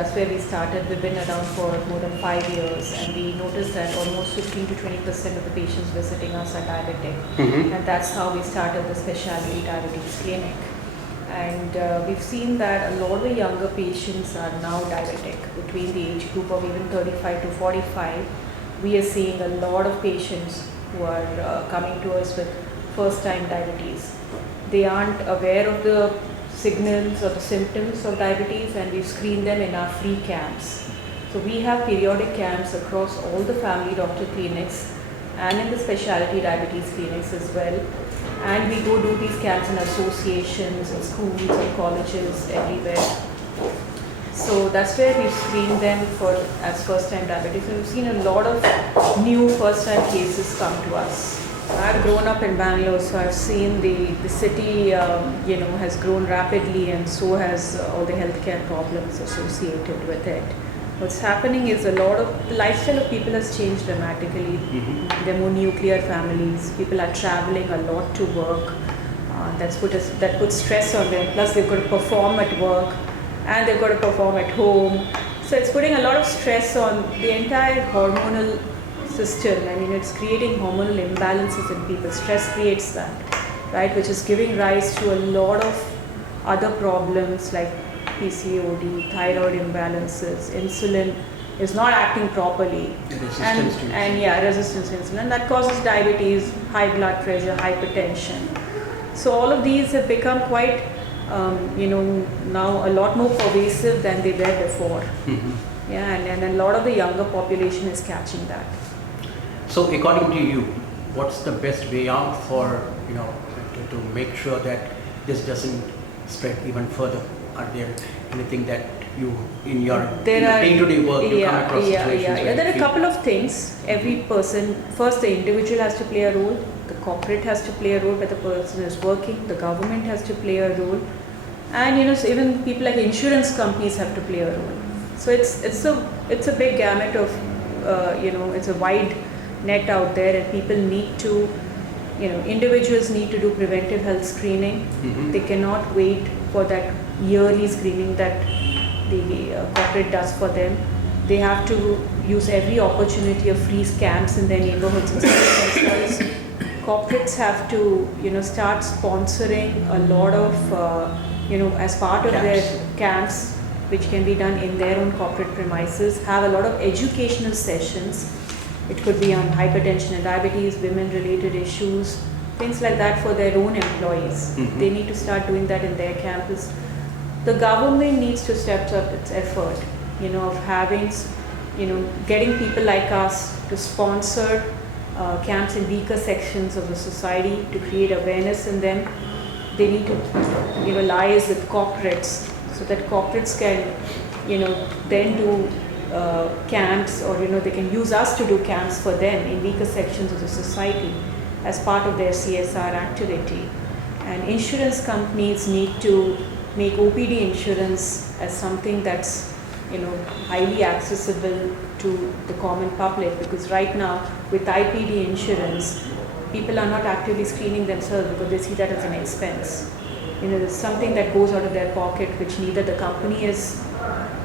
that's where we started. We've been around for more than 5 years, and we noticed that almost 15 to 20% of the patients visiting us are diabetic. And that's how we started the specialty diabetes clinic. And we've seen that a lot of the younger patients are now diabetic. Between the age group of even 35 to 45, we are seeing a lot of patients who are coming to us with first-time diabetes. They aren't aware of the signals or the symptoms of diabetes, and we screen them in our free camps. So we have periodic camps across all the family doctor clinics and in the specialty diabetes clinics as well. And we go do these camps in associations, in schools, in colleges, everywhere. So that's where we screen them for as first-time diabetics. And we've seen a lot of new first-time cases come to us. I've grown up in Bangalore, so I've seen the city, has grown rapidly, and so has all the healthcare problems associated with it. What's happening is the lifestyle of people has changed dramatically. They're more nuclear families. People are traveling a lot to work. That puts stress on them. Plus, they've got to perform at work, and they've got to perform at home. So it's putting a lot of stress on the entire hormonal system. I mean, it's creating hormonal imbalances in people. Stress creates that, right? Which is giving rise to a lot of other problems like PCOD, thyroid imbalances, insulin is not acting properly. Resistance to insulin. Resistance to insulin. That causes diabetes, high blood pressure, hypertension. So all of these have become quite, now a lot more pervasive than they were before. And a lot of the younger population is catching that. So according to you, what's the best way out for, to make sure that this doesn't spread even further? Are there anything that you, in your day-to-day work, you come across situations where there are a couple of things. Every person, first the individual has to play a role, the corporate has to play a role where the person is working, the government has to play a role, and so even people like insurance companies have to play a role. So it's a big gamut of, it's a wide net out there, and people need to, individuals need to do preventive health screening. They cannot wait for that yearly screening that the corporate does for them. They have to use every opportunity of free camps in their neighborhoods and themselves. Corporates have to, start sponsoring a lot of, as part of their camps, which can be done in their own corporate premises, have a lot of educational sessions. It could be on hypertension and diabetes, women-related issues, things like that for their own employees. They need to start doing that in their campus. The government needs to step up its effort, of having, getting people like us to sponsor camps in weaker sections of the society to create awareness in them. They need to, liaise with corporates so that corporates can, then do camps, or they can use us to do camps for them in weaker sections of the society as part of their CSR activity. And insurance companies need to make OPD insurance as something that's highly accessible to the common public, because right now with IPD insurance, people are not actively screening themselves because they see that as an expense. It's something that goes out of their pocket, which neither the company is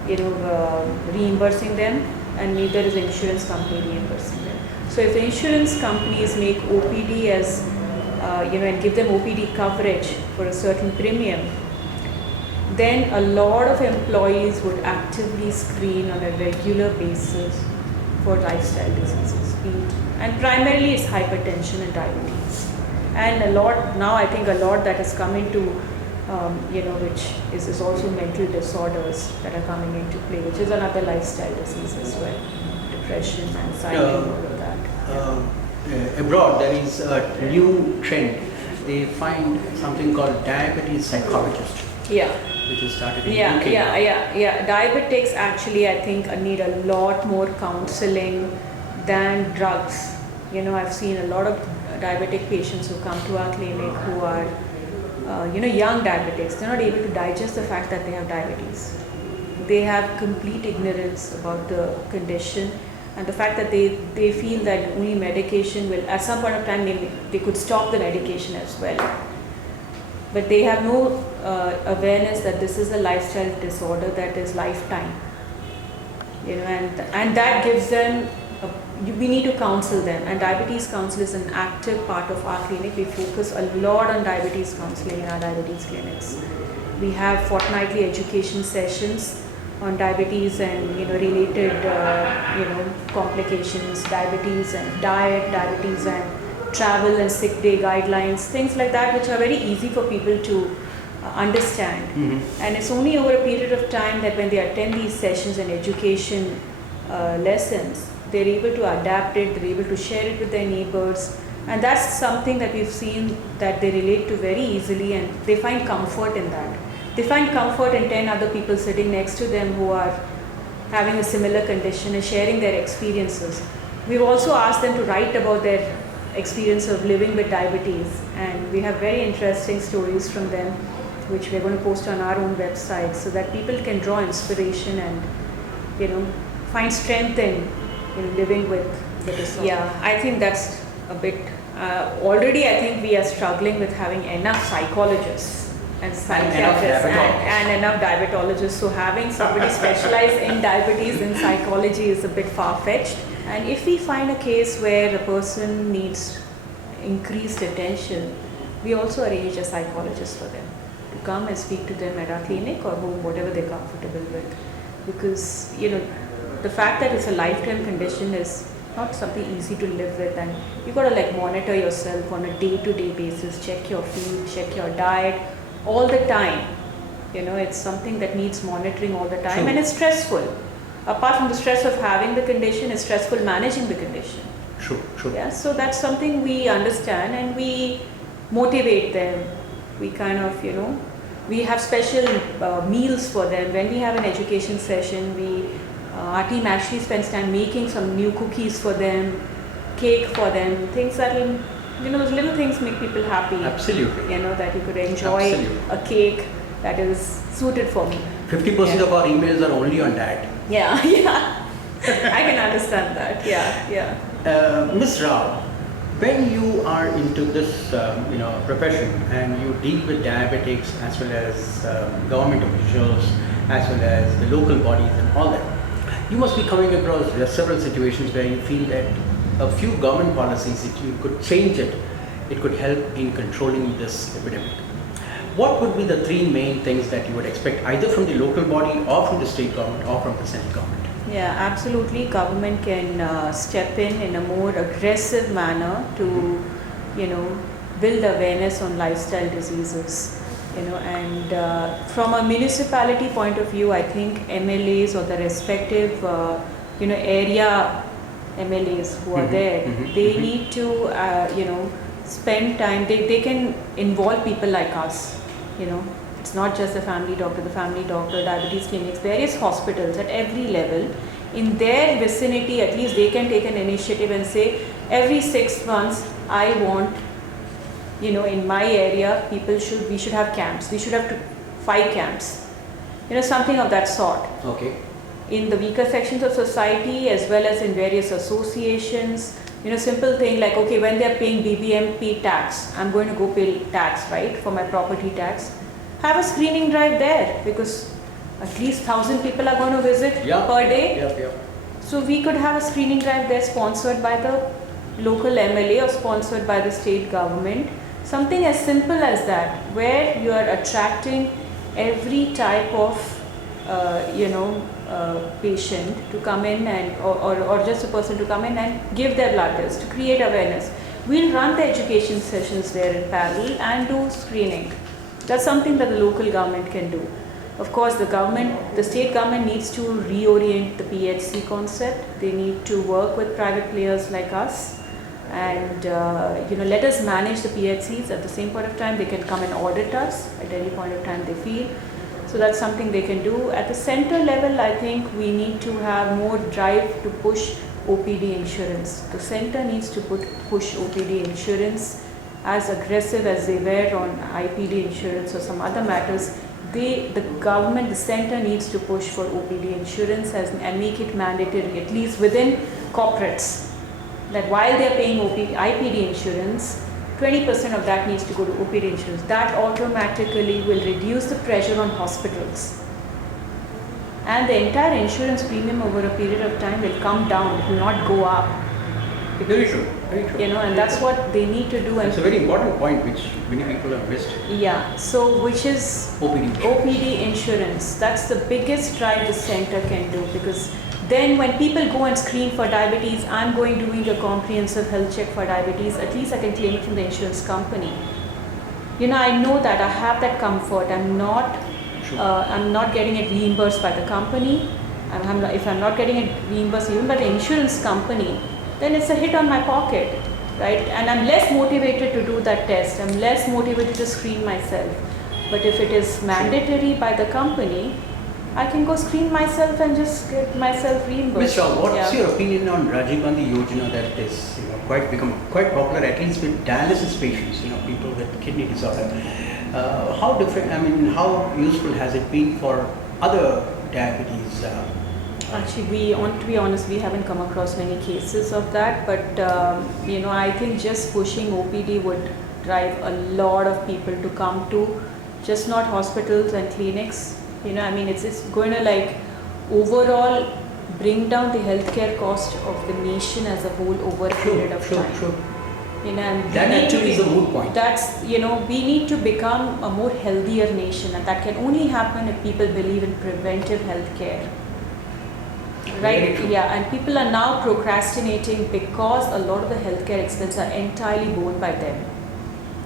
reimbursing them, and neither is the insurance company reimbursing them. So if the insurance companies make OPD as, and give them OPD coverage for a certain premium, then a lot of employees would actively screen on a regular basis for lifestyle diseases. And primarily it's hypertension and diabetes. And I think a lot that has come into which is also mental disorders that are coming into play, which is another lifestyle disease as well. Depression, anxiety, all of that. Abroad, there is a new trend. They find something called diabetes psychologist. Which is started in UK. Diabetics actually, I think, need a lot more counseling than drugs. I've seen a lot of diabetic patients who come to our clinic who are young diabetics. They're not able to digest the fact that they have diabetes. They have complete ignorance about the condition, and the fact that they feel that only medication will, at some point of time, they could stop the medication as well. But they have no awareness that this is a lifestyle disorder that is lifetime. and that gives them, we need to counsel them, and diabetes counsel is an active part of our clinic. We focus a lot on diabetes counseling in our diabetes clinics. We have fortnightly education sessions on diabetes and related complications, diabetes and diet, diabetes and travel and sick day guidelines, things like that, which are very easy for people to understand. And it's only over a period of time that when they attend these sessions and education lessons, they're able to adapt it, they're able to share it with their neighbors, and that's something that we've seen that they relate to very easily, and they find comfort in that. They find comfort in 10 other people sitting next to them who are having a similar condition and sharing their experiences. We've also asked them to write about their experience of living with diabetes, and we have very interesting stories from them, which we're going to post on our own website, so that people can draw inspiration and find strength in living with disorder. Yeah, I think that's a bit. Already, I think we are struggling with having enough psychologists and psychiatrists and enough diabetologists. So having somebody specialized in diabetes in psychology is a bit far-fetched. And if we find a case where a person needs increased attention, we also arrange a psychologist for them to come and speak to them at our clinic or home, whatever they're comfortable with. Because the fact that it's a lifetime condition is not something easy to live with, and you've got to monitor yourself on a day-to-day basis, check your food, check your diet all the time. It's something that needs monitoring all the time. True. And it's stressful. Apart from the stress of having the condition, it's stressful managing the condition. True. Yeah, so that's something we understand, and we motivate them. We kind of, we have special meals for them. When we have an education session, our team actually spends time making some new cookies for them, cake for them, things that will, those little things make people happy. Absolutely. That you could enjoy a cake that is suited for me. 50% of our emails are only on diet. Yeah. I can understand that. Yeah. Ms. Rao, when you are into this profession and you deal with diabetics as well as government officials as well as the local bodies and all that, you must be coming across several situations where you feel that a few government policies, if you could change it, it could help in controlling this epidemic. What would be the three main things that you would expect either from the local body or from the state government or from the central government? Yeah, absolutely. Government can step in a more aggressive manner to, build awareness on lifestyle diseases. And from a municipality point of view, I think MLAs or the respective, area MLAs who are there, they need to, spend time. They can involve people like us. It's not just the family doctor, diabetes clinics, various hospitals at every level. In their vicinity, at least they can take an initiative and say, every 6 months, I want, in my area, we should have camps. We should have 5 camps. Something of that sort. Okay. In the weaker sections of society, as well as in various associations, simple thing like, okay, when they're paying BBMP tax, I'm going to go pay tax, right, for my property tax. Have a screening drive there, because at least 1,000 people are going to visit per day. Yep. So we could have a screening drive there sponsored by the local MLA or sponsored by the state government. Something as simple as that, where you are attracting every type of patient to come in and or just a person to come in and give their blood test to create awareness. We'll run the education sessions there in parallel and do screening. That's something that the local government can do. Of course, the state government needs to reorient the PHC concept. They need to work with private players like us and let us manage the PHCs. At the same point of time, they can come and audit us at any point of time they feel. So that's something they can do. At the center level, I think we need to have more drive to push OPD insurance. The center needs to push OPD insurance as aggressive as they were on IPD insurance or some other matters. The government, the center needs to push for OPD insurance and make it mandatory, at least within corporates, that while they are paying IPD insurance, 20% of that needs to go to OPD insurance. That automatically will reduce the pressure on hospitals. and the entire insurance premium over a period of time will come down. It will not go up. Very true, very true. You know, and that's what they need to do. And it's a very important point which many people have missed. yeah, so which is OPD insurance. That's the biggest drive the center can do, because then when people go and screen for diabetes, I'm doing a comprehensive health check for diabetes, at least I can claim it from the insurance company. You know, I know that I have that comfort. I'm not getting it reimbursed by the company. If I'm not getting it reimbursed even by the insurance company, then it's a hit on my pocket, right? And I'm less motivated to do that test. I'm less motivated to screen myself. But if it is mandatory by the company, I can go screen myself and just get myself reimbursed. Ms. Rao, what's your opinion on Rajiv Gandhi Yojana that is become quite popular, at least with dialysis patients, people with kidney disorder? How different, how useful has it been for other diabetes? Actually, to be honest, we haven't come across many cases of that, but I think just pushing OPD would drive a lot of people to come to just not hospitals and clinics. It's going to overall bring down the healthcare cost of the nation as a whole over a period of time. Sure. And that actually is a moot point. That's, we need to become a more healthier nation, and that can only happen if people believe in preventive healthcare. Right? Yeah, and people are now procrastinating because a lot of the healthcare expenses are entirely borne by them.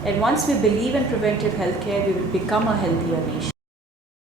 And once we believe in preventive healthcare, we will become a healthier nation.